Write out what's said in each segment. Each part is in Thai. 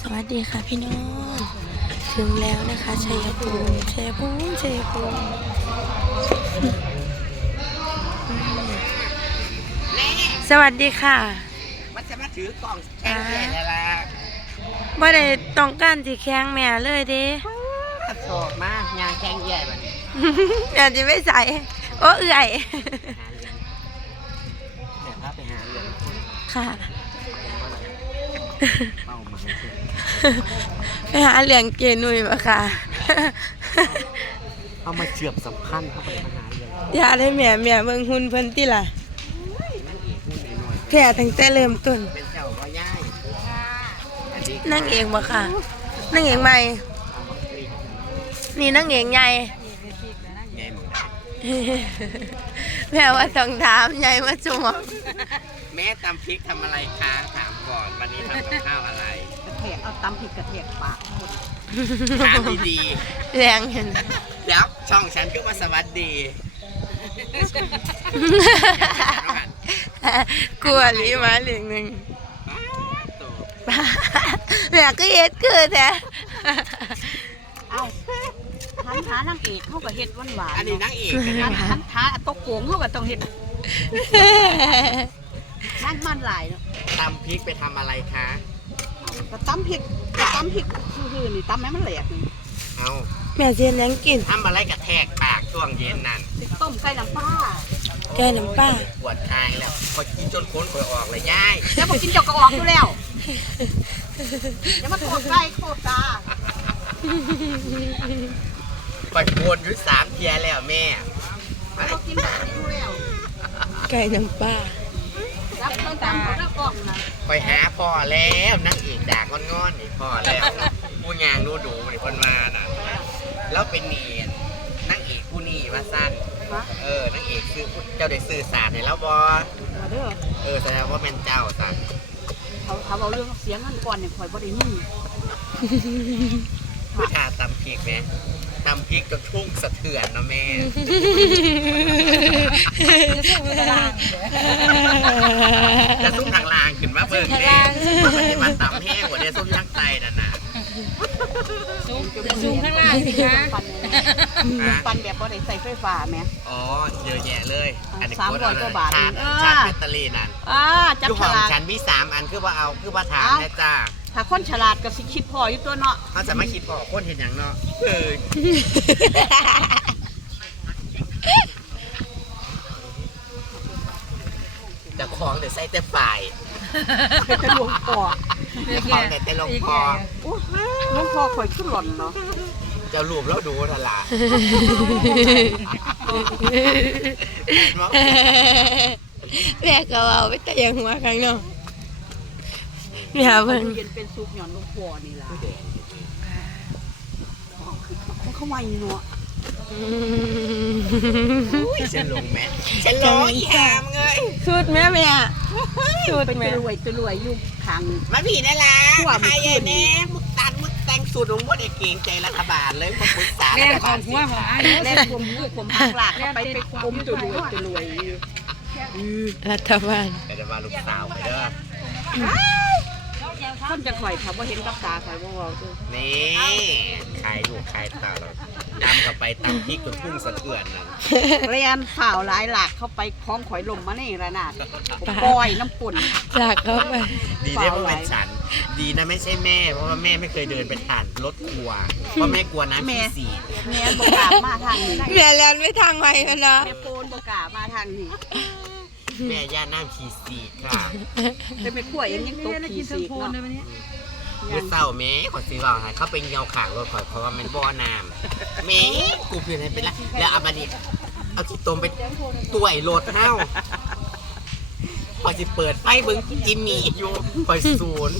สวัสดีค่ะพี่น้อง ถึงแล้วนะคะชัยภูมิชัยภูมิชัยภูมิสวัสดีค่ะ มันจะมาถือกล่องแข็งแย่แล้วล่ะบ่ได้ต้องการที่แข้งแม่เลยเด้โสดมากงานแข็งแย่แบบนี้อยากจะไม่ใส่ โอ้เอื่อยหาเรื่องเดี๋ยวพาไปหาเรื่องค่ะ เป้าหมายคือ ไปหาเหลืองเกนุยมาค่ะเอามาเชื่อมสัมพันธ์เข้าไปมาหาเรื่องอย่าได้แม่แม่เบิ่งหุ่นเพิ่นติล่ะนั่งเอกพูดหน่อยแค่ตั้งแต่เริ่มต้นๆเป็นเจ้าก็ย่ายอันนี้นั่งเองบ่ค่ะ นั่งเองใหม่ นี่นั่งเองใหญ่แง่หมูได้แม่ว่าต้องถามใหญ่มาจวงแม่ตำพริกทำอะไรคะถาม ตำผิดกระเทกปากคนถามดีแรงเห็น ๆแล้วช่องฉันก็มาสวัสดีกลัวหลีมาเหลืองหนึ่งโตแม่ก็เฮ็ดคือแท้เอาทันท้านางเอกเขาก็เฮ็ดหวานหวานอันนี้นั่งเอกนะทัเนี่ยนทันท้าตกโกงเขาก็ต้องเฮ็ดนั่งมันหลายเนาะตำพริกไปทำอะไรคะ ก็ตำผิดก็ตำผิดคือๆนี่ตำให้มันแหลกนี่เอาแม่เสียนยังกินทำอะไรกระแทกปากช่วงเย็นนั่นต้มไก่น้ำปลาแกน้ำป้าปวดคางแล้วพอกินจนค้นคอยออกเลยย่ายแล้วบอกกินเจกกระออกอยู่แล้วอย่ามาโทษไก่โทษตาคอยโกนอยู่สามเทียแล้วแม่บอกกินแบบนี้อยู่แล้วไก่น้ำป้า รับต้นตำเขาแล้วกล่องนะ คอยหาพ่อแล้วนั่งเอกด่างอนๆนี่พ่อแล้วผู้ยางดูดูๆนี่คนมาน่ะแล้วเป็นเนียนนั่งเอกผู้นี่ว่าสั้นฮะเออนั่งเอกซื้อเจ้าได้สื่อสารให้แล้วบอมาเด้อเออแสดงว่าเป็นเจ้าสั่นเขาเขาเอาเรื่องเสียงเงินก่อนเนี่ยคอยบ่ได้มีผู้ชาตำพริกไหม ตำพริกจนทุ่งสะเทือนเนาะแม่ จะซุ่มทางลางขึ้นมาเบิ่งเด้มันไม่ได้มาตำแห้งกว่าเด้ซุ่มยักษ์ไตนั่นน่ะซูมข้างล่างสิคะปันเนี่ยฮะปันแบบบ่ได้ใส่ไฟฟ้าแหม อ๋อเยอะแยะเลย อันนี้สามกดร้อเอายเลกว่ายบาทชาร์จเออชาร์จแบตเตอรี่นั่นอ่าจับอยู่ฉห้องลากฉันมีสามอันคือว่าเอาคือว่าถามเอ้านะจ้า ถ้าคนฉลาดก็สิคิดพออยู่ตัวเนาะเขาจะไม่คิดบอกคนเห็นอย่างเนาะเออจะคล้องเดี๋ยวใส่แต่ฝ่ายเป็นตะลวงคอจะคล้องแต่แต่ลงคออู้ลวงคอข่อยขึ้นหล่อนเนาะจะรูปแล้วดูทลาแม่ก็เอาไปแต่ยังหัวข้างนอ กแม่เบิ่งเย็นเป็นซุปหย่อนลงคอนี่ล่ะของเขาไม่เนาะฉันลงแม่ฉันลงอีแฮมเงยสุดแม่แม่สุดเป็นแม่ตะรวยตะรวยอยู่ทางมาผีนั่นล่ะทั่วใครมันขึ้เย็นนแน่มึกตันมึกแต่งสูตรของพวกเด็กเก่งใจรัฐบาลเลยมาปรึกษารัฐบาลสิแล่นผมหูผมหักหลากเข้าไปไปกลมตะรวยตะรวยอยู่รัฐบาลเดี๋ยวจะมาลูกสาวไปเด้อ ท่านจะข่อยถ้าบ่เห็นกับตาข่อยบ่เว้าเด้อนี่ขายลูกขายเต่าเราตำกับไปตำพริกจนพุ่งสะเทือนนั่นเรียนข่าวหลายหลากเข้าไปคล้องข่อยลมมานี่ระนาดปล่อยน้ำปุ่นจากเข้าไปดีได้ว่าเป็นฉัน ดีนะไม่ใช่แม่ เพราะว่าแม่ไม่เคยเดินไปผ่านรถทัวร์เพราะแม่กลัวน้ำพี่สีดแม่บกล้ามาทางนี้แม่แลนไม่ทางไว้กันนะแม่โปนบกล้ามาทางนี้ แม่ย่าน้ำขีสีดค่ะแต่ไม่ขั้วเองยังตกขี่สีกเนาะเมื่อเศร้าแม่ขอซื้อว่าให้เขาเป็นเงาขางรถข่อยเพราะว่ามันบ่อน้ำแม่กูเปลี่ยนให้เป็นละแล้วเอามาดิเอาขี้ตมไปต่วยรถเฮ้าพอจะเปิดไฟเบิ้งจิมมี่อยู่คอยศูนย์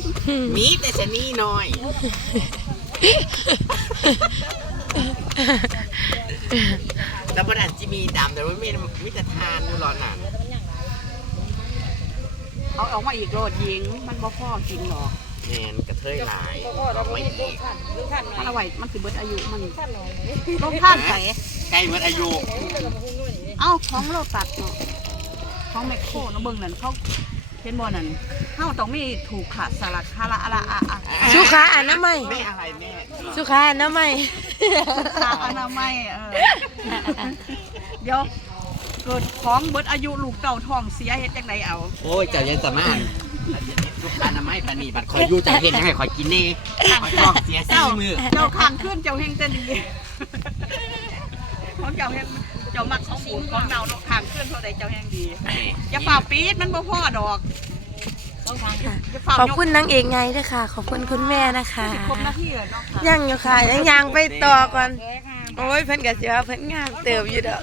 มีแต่ชะนี่น้อยแล้วบนอันจิมีดำแต่ว่าไม่ไม่จะทานดูร้อนอะ เอาออกมาอีกโรดยิงมันบ่พอกินหรอกแมนกระเทยหลายเอาไม่อีกมันเอาไว้มันสิเบิดอายุมันลงท่านใส่ใกล้หมดอายุ เอ้าของเราตัดเนาะของแมคโครเนาะเบิ่งนั่นเขาเห็นบ่นั่นเฮาต้องมีถูกขาดสลักคาระอะละอะอะสุขาอนามัยแม่อะไรแม่สุขาอนามัยทางอนามัยเออเดี๋ยว เกิดของเบิดอายุลูกเต่าท้องเสียเฮ็ดจังไดเอา โอ้ยเจ้ายังสามารถลูกค้าน้ำไม้ปานนีบัดคอยอยู่เจะเห็นยังไงคอยกินเน่คอยท้องเสียสี่เจ้ามือเจ้าข้างขึ้นเจ้าเฮงจะดีของเจ้าเฮงเจ้ามักสองของของเราเนาะข้างขึ้นเท่าใดเจ้าเฮงดีอย่าฝ่าปี๊ดมันบ่พอดอกอย่าฝ่าขอบคุณนางเอกไงด้วยค่ะ ขอบคุณคุณแม่นะคะครบหน้าที่แล้วเนาะค่ะยังอยู่ค่ะยังยังไปต่อก่อน โอ้ยเพิ่นก็สิว่าเพิ่นงามเติบอยู่ดอก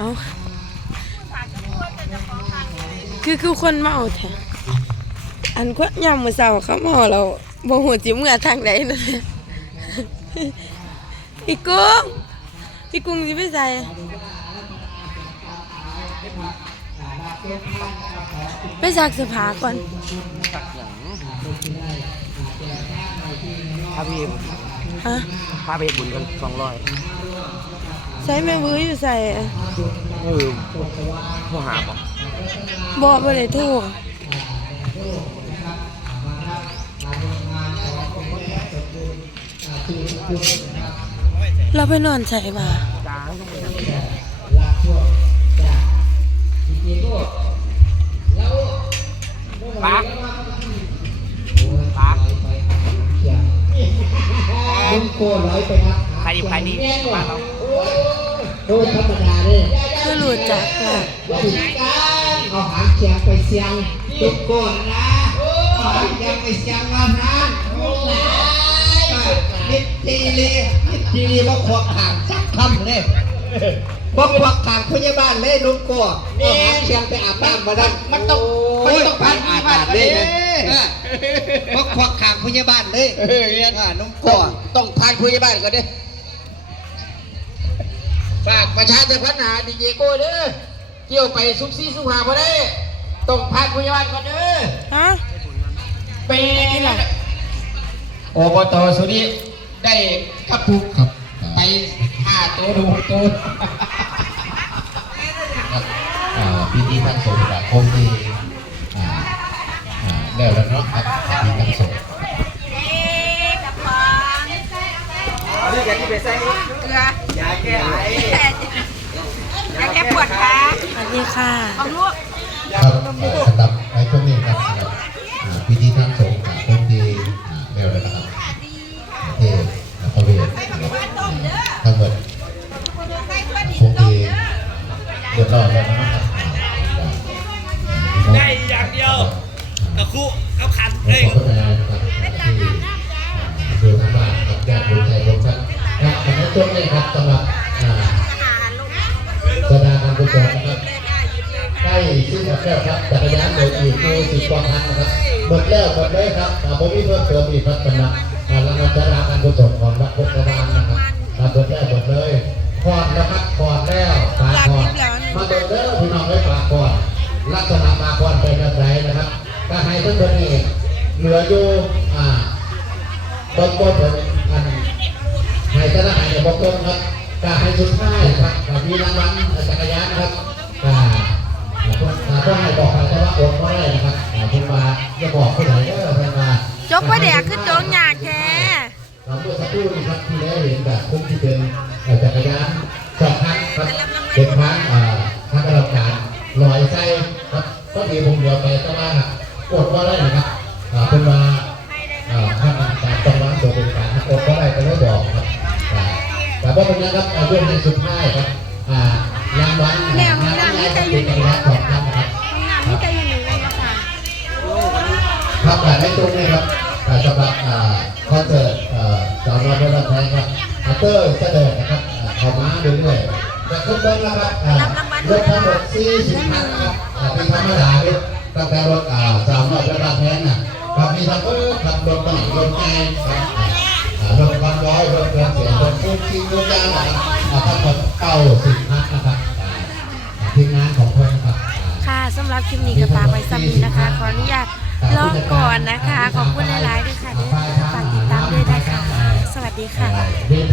อาคือคือคนเมาแท้อันก็ยามมือเช้าเขาเมาเราบ่ฮู้สิเมื่อทางใดนั่นแหละพี่กุ้งพี่กุ้งสิไปใส่ ไปซักเสื้อผ้าก่อนตักหลังพาพี่ฮะพาไปบุญกันสองร้อยใส่แม่บื้ออยู่ใส่อะเออโทรหาบอกบอกบ่ได้โทรเราไปนอนใส่มาจ้าง ปักปักลุงโกร้อยไปครับใครดีใครดีบ้านเราโดยธรรมดาเลยคือรู้จักล่ะถึงการเอาหางเสียงไปเสียงลุงโกนะเอาหางเสียงไปเสียงมานะนิดทีเลยนิดทีว่าขวกหางสักคำเลยบ่ขวกหางพยาบาลเลยลุงโกเอาหางเสียงไปอาบน้ำมาดันมันต้องมันต้ องผ่านอาบน้ำเลยนะบ่ขวกหางพยาบาลเลยอ่าลุงโกต้องผ่านพยาบาลก่อนเด้ฝากประชาสัมพันธ์หาดีเจโก้เด้อเกี่ยวไปซุปซี่ซุปหาพอได้ต้องพักพยาบาลก่อนเด้อฮะไปนะอบตสุนีได้กระปุกครับไปห้าตัวดูตัวอ่าพิธีทางสงฆ์แบบคงที่อ่าอ่า แล้วแล้วเนาะครับพิธีทางสงฆ์นี่แกที่ไปใส่เกลือยาแก้ไอยาแก้ปวดขาสวัสดีค่ะเอาลูกครับเอ่อสำหรับในช่วงนี้ครับนะครับอ่าพิธีทางสงฆ์แบบคงที่อ่าแล้วแล้วนะครับเทศพระเวททั้งหมดคงที่เรียบร้อยแล้วนะครับ คุกระขันเองขอบคุณนะครับที่ดูทางบ้านครับญาติบุญใจรวมกันครับในช่วงนี้ครับสำหรับอ่าแสดงการกุศลนะครับใกล้สิ้นแล้วครับจักรยานโดยอีกดูสิบกว่าคันนะครับหมดแล้วหมดเลยครับอ่าผมมีเพิ่มเติมอีกครับสำหรับอ่ารางวัลชนะการกุศลของวัดพุทธบาลนะครับหมดแล้วหมดเลยพอดนะครับพอดแล้วฝากพอดมาเดินเด้อพี่น้องได้ฝากพอดลักษณะมาพอดเป็นแบบไหนนะครับ ก็ให้ทั้งหมดนี้เหลืออยู่อ่าบนบนอันให้ชนะให้บกตรงครับกาให้สุดท้ายครับมีรางวัลจักรยานครับกาพวกพวกให้บอกใครแต่ว่าโอนก็ได้นะครับอ่าเพิ่นมาจะบอกผู้ใดเด้อเพิ่นมาจกประแดกขึ้นโจงยากแท้เราเมื่อสักครู่นี้ครับที่ได้เห็นแบบคุ้มที่เป็นจักรยานสองครั้งครับเป็นครั้งอ่าทางราชการลอยไส้ครับก็ดีผมเดียวไปก็ว่า กดว่าได้นะครับอ่าเพิ่นมาอ่าทำการต้องรับตัวเป็นการกดก็ได้ก็เลยบอกครับอ่าแต่ว่าเป็นนะครับเอาเรื่องในสุดท้ายครับอ่ารางวัลแนวน้ำนี่จะอยู่ไหนครับสองท่านนะครับห้องนี่จะอยู่ไหนกันะคะครับแต่ในตรงนี้ครับอ่สำหรับคอนเสิร์ตอ่าสาวน้อยเพชรบ้านแพงครับอาเตอร์เสด็จนะครับเข้ามาเรื่อยๆจะขึ้นต้นแล้วครับอ่ารับรางวัลรถทั้งหมด40คันครับอ่าเป็นธรรมดาเลย ตั้งแต่รถอ่าสามร้อยกระบะแทนน่ะครับมีทั้งเออขับรถต่างรถไงครับรถความร้อยรถเครื่องเสียงรถพุ่งชิงรถยางนะครับอ่าทั้งหมด90คันนะครับทีมงานของเพื่อนครับค่ะสำหรับคลิปนี้ก็ฝากไว้ซ้ำนี้นะคะ ขออนุญาตลองก่อนนะคะ ขอบคุณหลายๆด้วยค่ะเด้อฝากติดตามด้วยนะคะ สวัสดีค่ะ